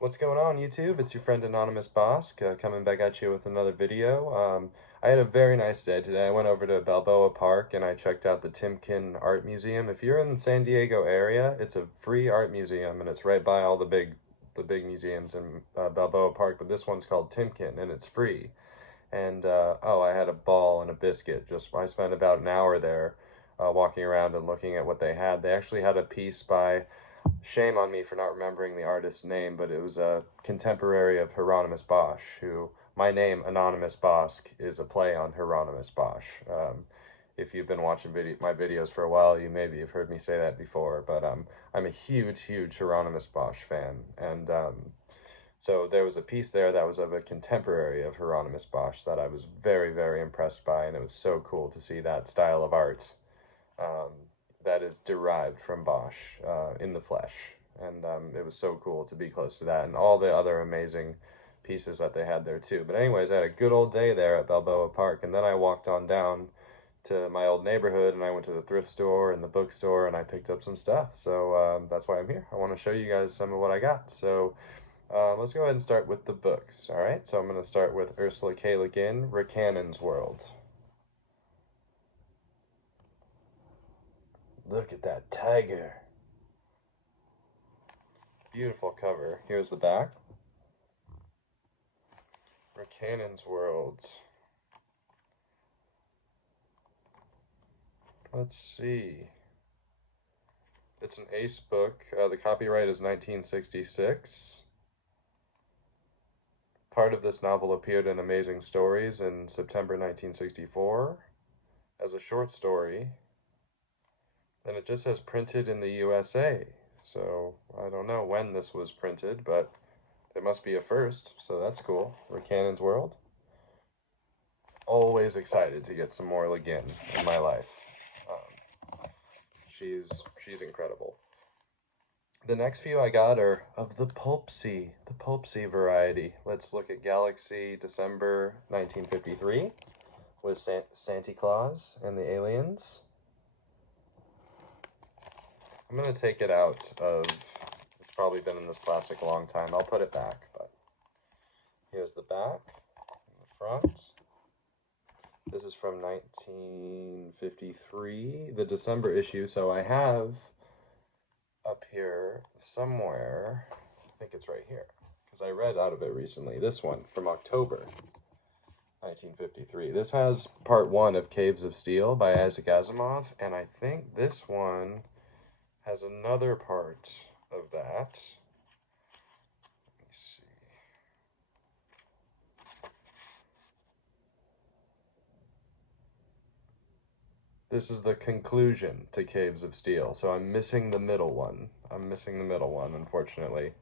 What's going on, YouTube? It's your friend Anonymous Bosk coming back at you with another video. I had a very nice day today. I went over to Balboa Park and I checked out the Timken Art Museum. If you're in the San Diego area, it's a free art museum and it's right by all the big museums in Balboa Park. But this one's called Timken and it's free. And oh, I had a ball and a biscuit. I spent about an hour there walking around and looking at what they had. They actually had a piece by, shame on me for not remembering the artist's name, but it was a contemporary of Hieronymus Bosch, who, my name, Anonymous Bosk, is a play on Hieronymus Bosch. If you've been watching my videos for a while, you maybe have heard me say that before, but I'm a huge, huge Hieronymus Bosch fan, and so there was a piece there that was of a contemporary of Hieronymus Bosch that I was very, very impressed by, and it was so cool to see that style of art um, that is derived from Bosch in the flesh. And it was so cool to be close to that and all the other amazing pieces that they had there too. But anyways, I had a good old day there at Balboa Park, and then I walked on down to my old neighborhood and I went to the thrift store and the bookstore and I picked up some stuff. So that's why I'm here. I want to show you guys some of what I got. So let's go ahead and start with the books. All right, so I'm going to start with Ursula K. Le Guin, Ricannon's World. Look at that tiger. Beautiful cover. Here's the back. Ricannon's World. Let's see. It's an ace book. The copyright is 1966. Part of this novel appeared in Amazing Stories in September 1964 as a short story. And it just says printed in the USA. So I don't know when this was printed, but it must be a first, so that's cool. Ricannon's World. Always excited to get some more Le Guin in my life. She's incredible. The next few I got are of the pulpsy variety. Let's look at Galaxy, December 1953, with Santa Claus and the Aliens. I'm gonna take it out of, it's probably been in this plastic a long time. I'll put it back, but here's the back and the front. This is from 1953, the December issue, so I have up here somewhere, I think it's right here, because I read out of it recently, this one from October 1953. This has part one of Caves of Steel by Isaac Asimov, and I think this one has another part of that. Let me see. This is the conclusion to Caves of Steel, so I'm missing the middle one. Unfortunately.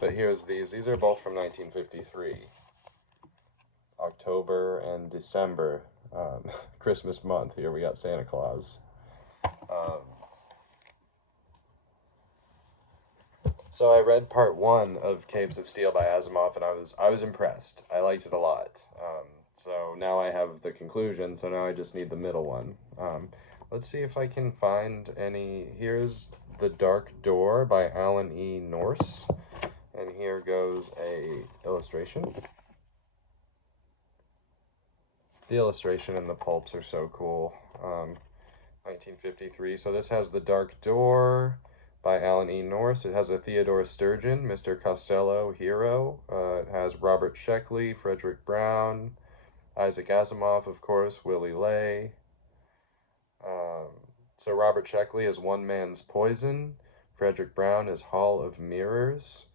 But here's these. These are both from 1953. October and December. Christmas month. Here we got Santa Claus. So I read part one of Caves of Steel by Asimov, and I was impressed. I liked it a lot. So now I have the conclusion, so now I just need the middle one. Let's see if I can find any. Here's The Dark Door by Alan E. Nourse, and here goes a illustration. The illustration and the pulps are so cool. 1953. So this has The Dark Door by Alan E. Nourse. It has a Theodore Sturgeon, Mr. Costello, hero. It has Robert Sheckley, Frederick Brown, Isaac Asimov, of course, Willy Ley. So Robert Sheckley is One Man's Poison. Frederick Brown is Hall of Mirrors.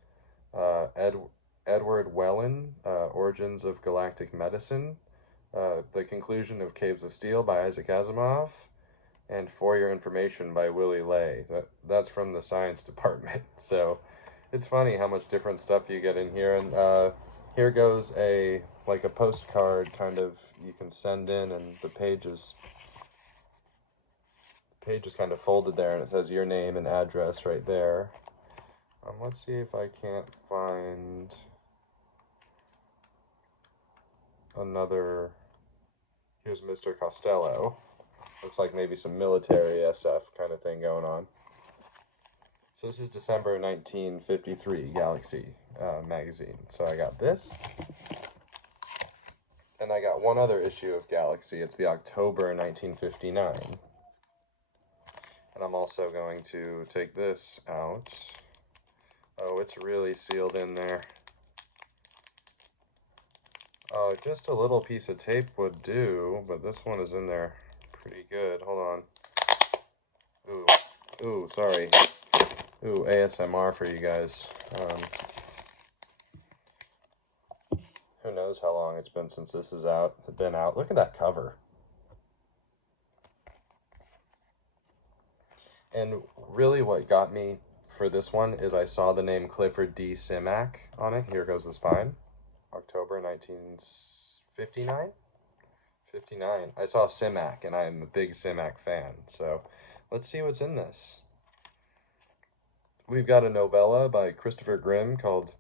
Edward Wellen, Origins of Galactic Medicine. The Conclusion of Caves of Steel by Isaac Asimov. And For Your Information by Willy Ley. That's from the science department. So it's funny how much different stuff you get in here. And here goes like a postcard kind of, you can send in, and the page is kind of folded there, and it says your name and address right there. Let's see if I can't find another. Here's Mr. Costello. Looks like maybe some military SF kind of thing going on. So this is December 1953, Galaxy. magazine. So I got this. And I got one other issue of Galaxy. It's the October 1959. And I'm also going to take this out. Oh, it's really sealed in there. Just a little piece of tape would do, but this one is in there pretty good. Hold on. Ooh, sorry. Ooh, ASMR for you guys. Who knows how long it's been since this is been out. Look at that cover. And really what got me for this one is I saw the name Clifford D. Simak on it. Here goes the spine. October 1959? 59. I saw Simak, and I'm a big Simak fan. So let's see what's in this. We've got a novella by Christopher Grimm called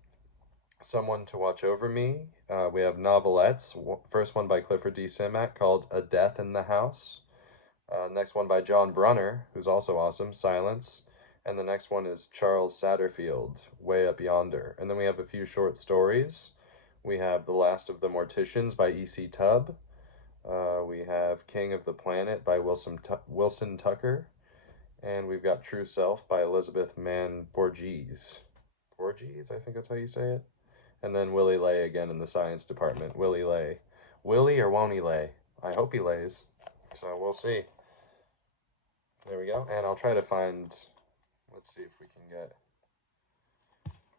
Someone to Watch Over Me. We have novelettes. First one by Clifford D. Simak called A Death in the House. Next one by John Brunner, who's also awesome, Silence. And the next one is Charles Satterfield, Way Up Yonder. And then we have a few short stories. We have The Last of the Morticians by E.C. Tubb. We have King of the Planet by Wilson Tucker. And we've got True Self by Elizabeth Mann Borges. Borges, I think that's how you say it. And then Willie Lay again in the science department. Willie Lay. Willie or won't he lay? I hope he lays. So we'll see. There we go. And I'll try to find, let's see if we can get,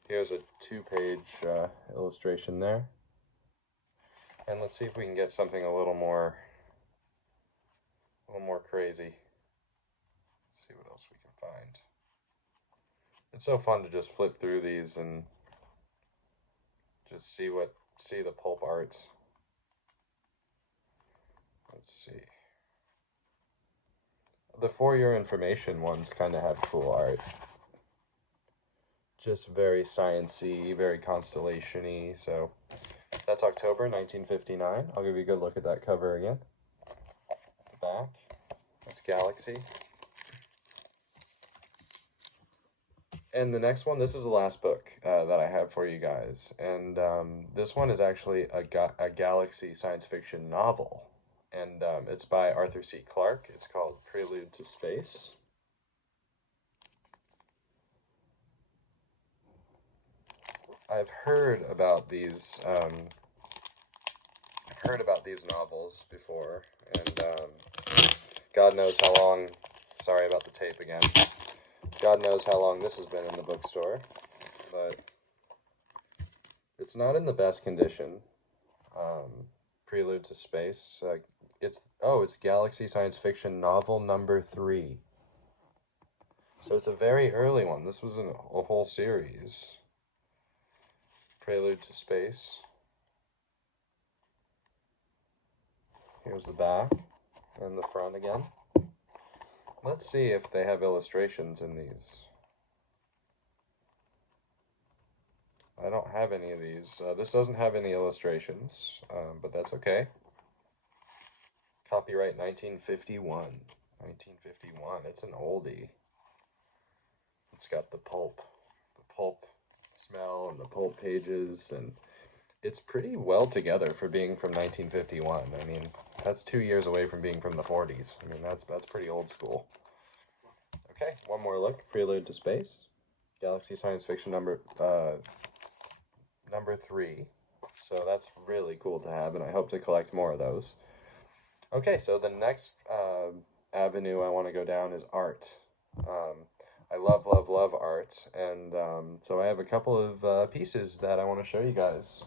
here's a 2-page illustration there. And let's see if we can get something a little more crazy. Let's see what else we can find. It's so fun to just flip through these and just see the pulp arts. Let's see. The For Your Information ones kind of have cool art. Just very science-y, very constellation-y. So that's October 1959. I'll give you a good look at that cover again. The back. That's Galaxy. And the next one, this is the last book that I have for you guys. And this one is actually a Galaxy science fiction novel. And it's by Arthur C. Clarke. It's called Prelude to Space. I've heard about these novels before, and God knows how long, sorry about the tape again, God knows how long this has been in the bookstore, but it's not in the best condition. Prelude to Space, it's Galaxy Science Fiction Novel number 3. So it's a very early one. This was a whole series. Prelude to Space. Here's the back and the front again. Let's see if they have illustrations in these. I don't have any of these. This doesn't have any illustrations, but that's okay. Copyright 1951. 1951. It's an oldie. It's got the pulp smell and the pulp pages, and it's pretty well together for being from 1951. I mean, that's 2 years away from being from the 40s. I mean, that's pretty old school. Okay, one more look. Prelude to Space. Galaxy Science Fiction number 3. So that's really cool to have, and I hope to collect more of those. Okay, so the next avenue I want to go down is art. I love, love, love art, and so I have a couple of pieces that I want to show you guys.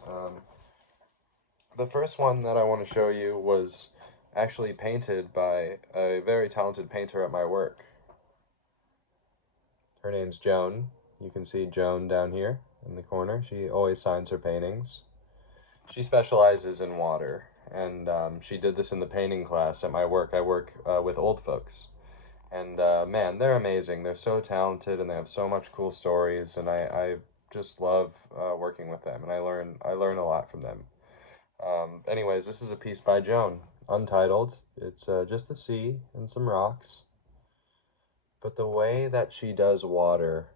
The first one that I want to show you was actually painted by a very talented painter at my work. Her name's Joan. You can see Joan down here in the corner. She always signs her paintings. She specializes in water, and she did this in the painting class at my work. I work with old folks. And man, they're amazing. They're so talented, and they have so much cool stories, and I just love working with them, and I learn a lot from them. Anyways, this is a piece by Joan, untitled. It's just the sea and some rocks. But the way that she does water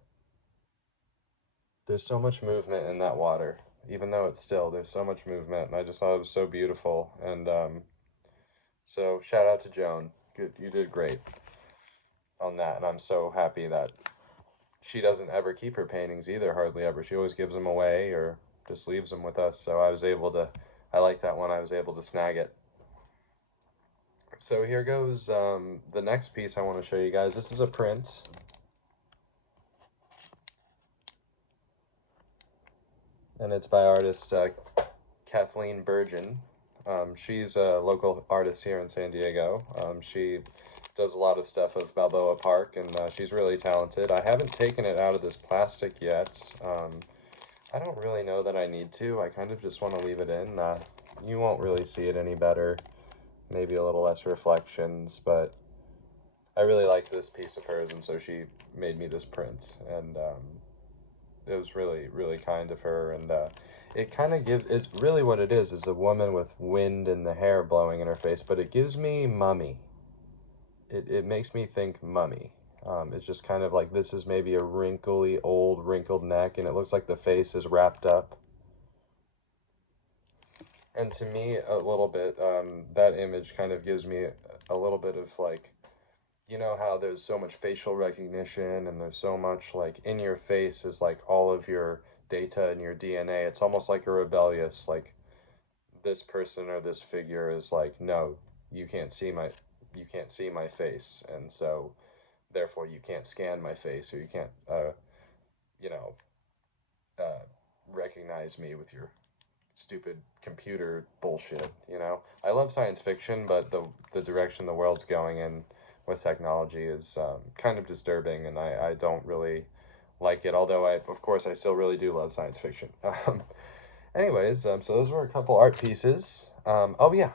There's so much movement in that water. Even though it's still, there's so much movement, and I just thought it was so beautiful. And so shout out to Joan. Good, you did great on that, and I'm so happy that she doesn't ever keep her paintings either, hardly ever. She always gives them away or just leaves them with us. So I like that one. I was able to snag it. So here goes the next piece I want to show you guys. This is a print. And it's by artist Kathleen Burgin. She's a local artist here in San Diego. She does a lot of stuff of Balboa Park, and she's really talented. I haven't taken it out of this plastic yet. I don't really know that I need to. I kind of just want to leave it in. You won't really see it any better. Maybe a little less reflections, but I really like this piece of hers, and so she made me this print, and it was really, really kind of her, and it kind of gives, it's really what it is a woman with wind and the hair blowing in her face, but it gives me Mummy. It makes me think Mummy. It's just kind of like this is maybe a wrinkly, old, wrinkled neck, and it looks like the face is wrapped up. And to me, a little bit, that image kind of gives me a little bit of like, you know how there's so much facial recognition and there's so much like in your face is like all of your data and your DNA. It's almost like a rebellious, like this person or this figure is like, no, you can't see my, you can't see my face. And so therefore you can't scan my face or you can't, you know, uh, recognize me with your stupid computer bullshit, you know? I love science fiction, but the direction the world's going in with technology is kind of disturbing, and I don't really like it, although of course, I still really do love science fiction. Anyways, so those were a couple art pieces. Oh, yeah.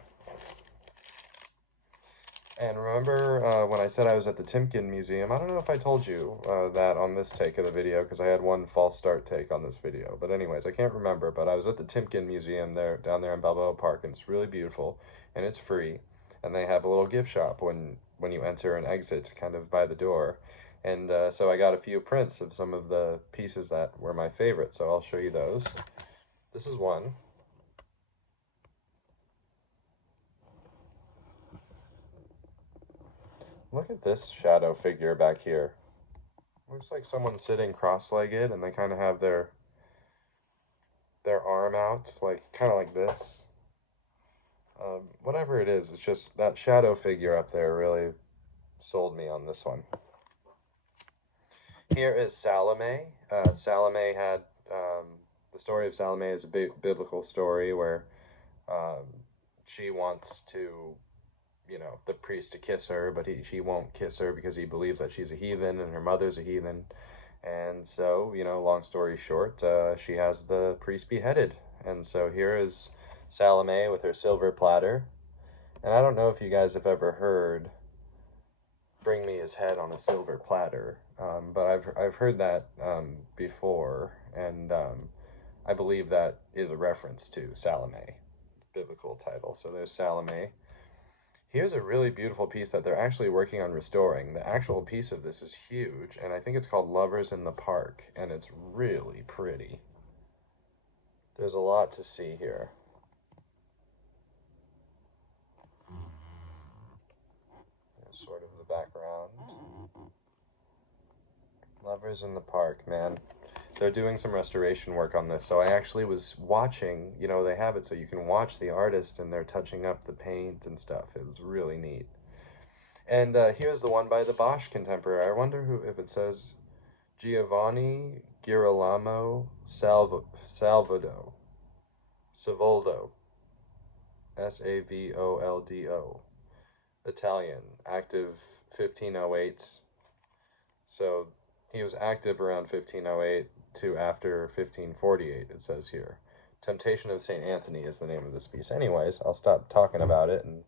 And remember when I said I was at the Timken Museum? I don't know if I told you that on this take of the video, because I had one false start take on this video. But anyways, I can't remember, but I was at the Timken Museum there, down there in Balboa Park, and it's really beautiful, and it's free. And they have a little gift shop when you enter and exit, kind of by the door. And so I got a few prints of some of the pieces that were my favorite, so I'll show you those. This is one. Look at this shadow figure back here. Looks like someone sitting cross-legged, and they kind of have their arm out, like kind of like this. Whatever it is, it's just that shadow figure up there really sold me on this one. Here is Salome. Salome had the story of Salome is a biblical story where um, she wants to, you know, the priest to kiss her, but she won't kiss her because he believes that she's a heathen and her mother's a heathen. And so, you know, long story short, she has the priest beheaded. And so here is Salome with her silver platter. And I don't know if you guys have ever heard "Bring me his head on a silver platter," but I've heard that before, and I believe that is a reference to Salome, biblical title. So there's Salome. Here's a really beautiful piece that they're actually working on restoring. The actual piece of this is huge, and I think it's called Lovers in the Park, and it's really pretty. There's a lot to see here. There's sort of the background. Lovers in the Park, man. They're doing some restoration work on this, so I actually was watching, you know, they have it so you can watch the artist and they're touching up the paint and stuff. It was really neat. And here's the one by the Bosch contemporary. I wonder if it says Giovanni Girolamo Savoldo. Savoldo. Savoldo. Italian. Active 1508. So he was active around 1508 to after 1548, it says here. Temptation of St. Anthony is the name of this piece. Anyways, I'll stop talking about it and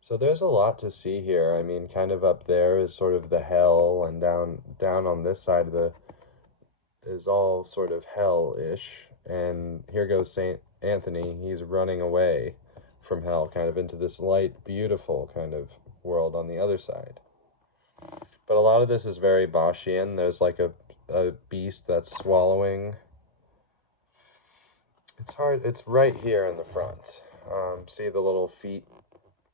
so there's a lot to see here. I mean, kind of up there is sort of the hell, and down on this side of the is all sort of hell-ish. And here goes St. Anthony. He's running away from hell, kind of into this light, beautiful kind of world on the other side. But a lot of this is very Boschian. There's like a beast that's swallowing. It's hard. It's right here in the front. See the little feet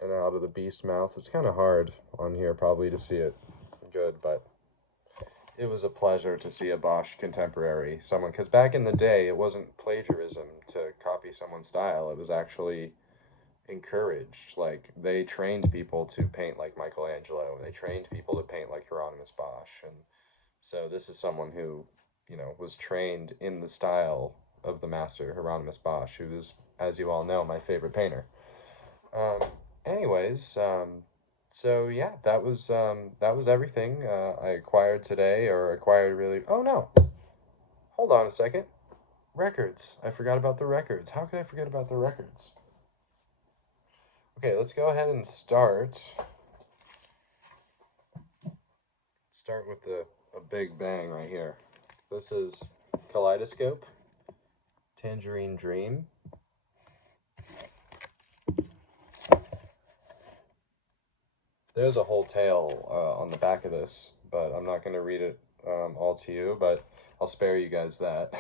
and out of the beast mouth. It's kind of hard on here probably to see it good, but it was a pleasure to see a Bosch contemporary, someone, because back in the day it wasn't plagiarism to copy someone's style. It was actually encouraged. Like they trained people to paint like Michelangelo. They trained people to paint like Hieronymus Bosch, and so this is someone who, was trained in the style of the master Hieronymus Bosch, who is, as you all know, my favorite painter. Um, anyways, so yeah, that was everything I acquired today, or acquired really. Oh no, hold on a second. Records. I forgot about the records. How could I forget about the records? Okay, let's go ahead and start with a big bang right here. This is Kaleidoscope, Tangerine Dream. There's a whole tale on the back of this, but I'm not going to read it all to you, but I'll spare you guys that.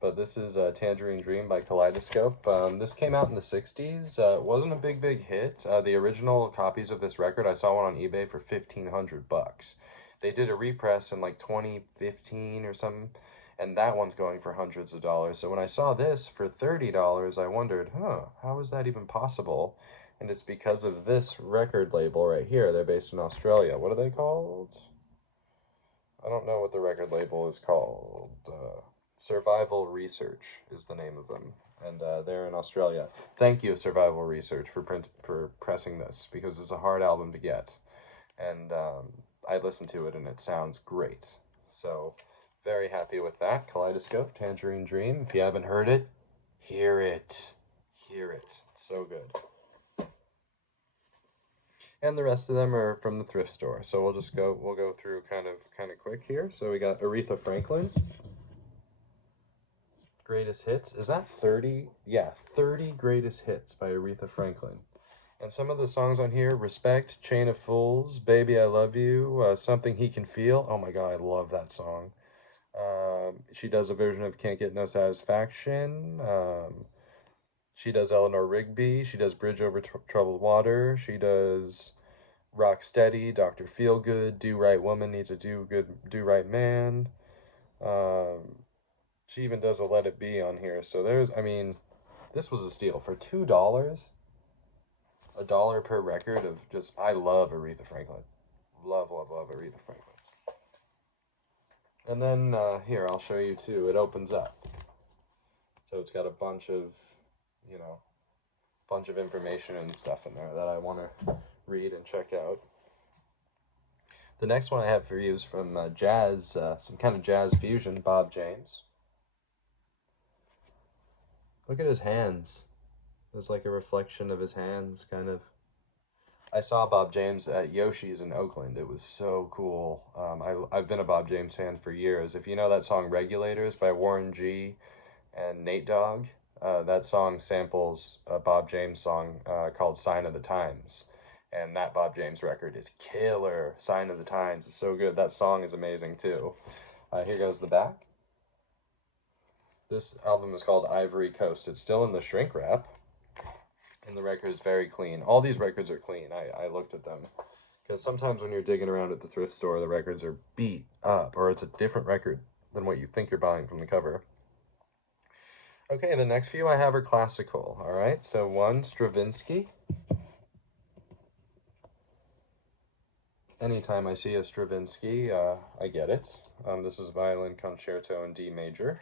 But this is Tangerine Dream by Kaleidoscope. This came out in the 60s. It wasn't a big hit. The original copies of this record, I saw one on eBay for 1,500 bucks. They did a repress in like 2015 or something, and that one's going for hundreds of dollars. So when I saw this for $30, I wondered, how is that even possible? And it's because of this record label right here. They're based in Australia. What are they called? I don't know what the record label is called. Survival Research is the name of them, and they're in Australia. Thank you, Survival Research, for pressing this, because it's a hard album to get, and I listened to it and it sounds great. So very happy with that. Kaleidoscope, Tangerine Dream. If you haven't heard it, hear it. Hear it. So good. And the rest of them are from the thrift store. So we'll go through kind of quick here. So we got Aretha Franklin. Greatest hits. Is that 30? Yeah, 30 greatest hits by Aretha Franklin. And some of the songs on here: Respect, Chain of Fools, Baby I Love You, Something He Can Feel. Oh my god, I love that song. She does a version of Can't Get No Satisfaction. She does Eleanor Rigby. She does Bridge Over Troubled Water. She does Rock Steady, Dr. Feelgood, Do Right Woman Needs a Do Right Man. She even does a Let It Be on here. So this was a steal for $2. $1 per record of just, I love Aretha Franklin. Love Aretha Franklin. And then here, I'll show you too. It opens up. So it's got a bunch of, information and stuff in there that I want to read and check out. The next one I have for you is from jazz, some kind of jazz fusion, Bob James. Look at his hands. There's like a reflection of his hands, kind of. I saw Bob James at Yoshi's in Oakland. It was so cool. I've been a Bob James fan for years. If you know that song Regulators by Warren G and Nate Dogg, that song samples a Bob James song called Sign of the Times. And that Bob James record is killer. Sign of the Times is so good. That song is amazing too. Here goes the back. This album is called Ivory Coast. It's still in the shrink wrap. And the record is very clean. All these records are clean. I looked at them. Because sometimes when you're digging around at the thrift store, the records are beat up, or it's a different record than what you think you're buying from the cover. Okay, the next few I have are classical. All right, so one, Stravinsky. Anytime I see a Stravinsky, I get it. This is Violin Concerto in D major.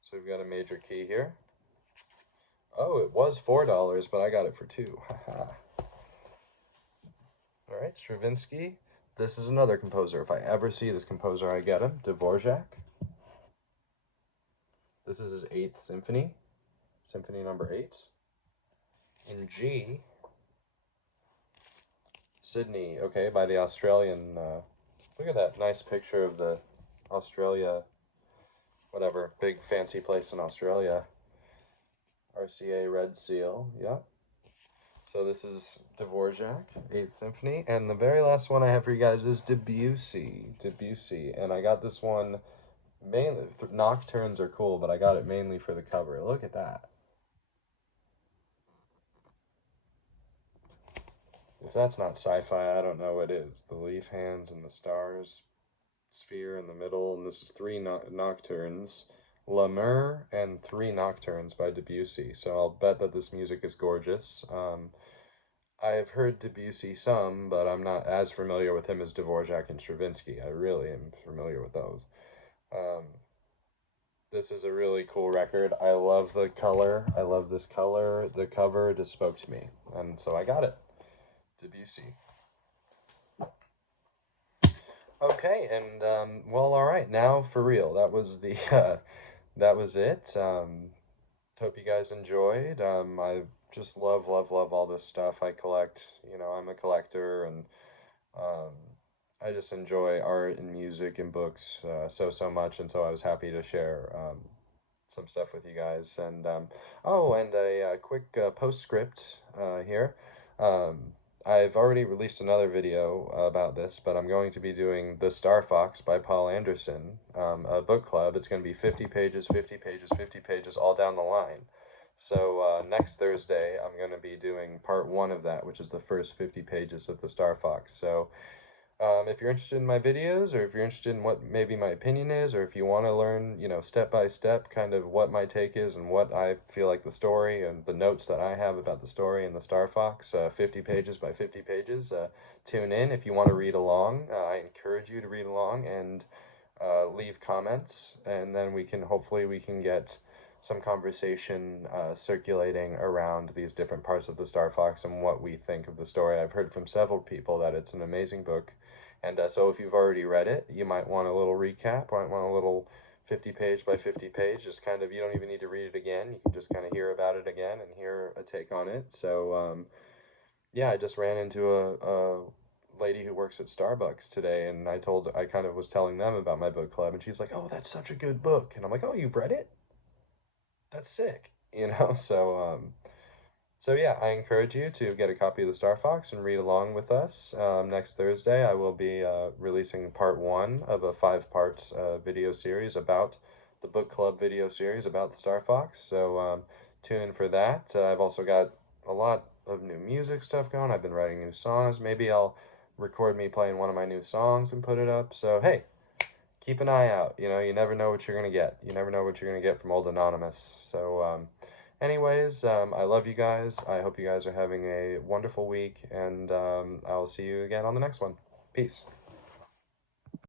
So we've got a major key here. Oh, it was $4, but I got it for $2. Haha. All right, Stravinsky. This is another composer. If I ever see this composer, I get him. Dvorak. This is his 8th symphony. Symphony number 8. In G, Sydney, okay, by the Australian, look at that nice picture of the Australia, whatever, big fancy place in Australia. RCA Red Seal, yeah. So this is Dvorak, Eighth Symphony, and the very last one I have for you guys is Debussy, and I got this one mainly. Nocturnes are cool, but I got it mainly for the cover. Look at that. If that's not sci-fi, I don't know what is. The leaf hands and the stars, sphere in the middle, and this is three nocturnes. La Mer and Three Nocturnes by Debussy. So I'll bet that this music is gorgeous. I have heard Debussy some, but I'm not as familiar with him as Dvorak and Stravinsky. I really am familiar with those. Um, this is a really cool record. I love the color. I love this color. The cover just spoke to me, and so I got it. Debussy. Okay, and well, all right. Now for real. That was the that was it. Hope you guys enjoyed. I just love all this stuff. I collect. You know, I'm a collector, and um, I just enjoy art and music and books so much, and so I was happy to share some stuff with you guys. And oh, and a quick postscript here. Um, I've already released another video about this, but I'm going to be doing The Star Fox by Paul Anderson, a book club. It's going to be 50 pages, 50 pages, 50 pages, all down the line. So next Thursday, I'm going to be doing part one of that, which is the first 50 pages of The Star Fox. So if you're interested in my videos, or if you're interested in what maybe my opinion is, or if you want to learn, you know, step by step, kind of what my take is and what I feel like the story and the notes that I have about the story and the Star Fox, 50 pages by 50 pages, tune in if you want to read along. I encourage you to read along and leave comments, and then hopefully we can get some conversation circulating around these different parts of the Star Fox and what we think of the story. I've heard from several people that it's an amazing book, and so if you've already read it, you might want a little recap, might want a little 50 page by 50 page, just kind of, you don't even need to read it again, you can just kind of hear about it again and hear a take on it. So yeah, I just ran into a lady who works at Starbucks today, and I kind of was telling them about my book club, and she's like, "Oh, that's such a good book," and I'm like, "Oh, you've read it? That's sick," you know. So yeah, I encourage you to get a copy of the Star Fox and read along with us. Next Thursday, I will be releasing part one of a 5-part video series about the book club video series about the Star Fox. So tune in for that. I've also got a lot of new music stuff going. I've been writing new songs. Maybe I'll record me playing one of my new songs and put it up. So hey, keep an eye out. You know, you never know what you're gonna get. You never know what you're gonna get from Old Anonymous. So, anyways, I love you guys. I hope you guys are having a wonderful week, and I'll see you again on the next one. Peace.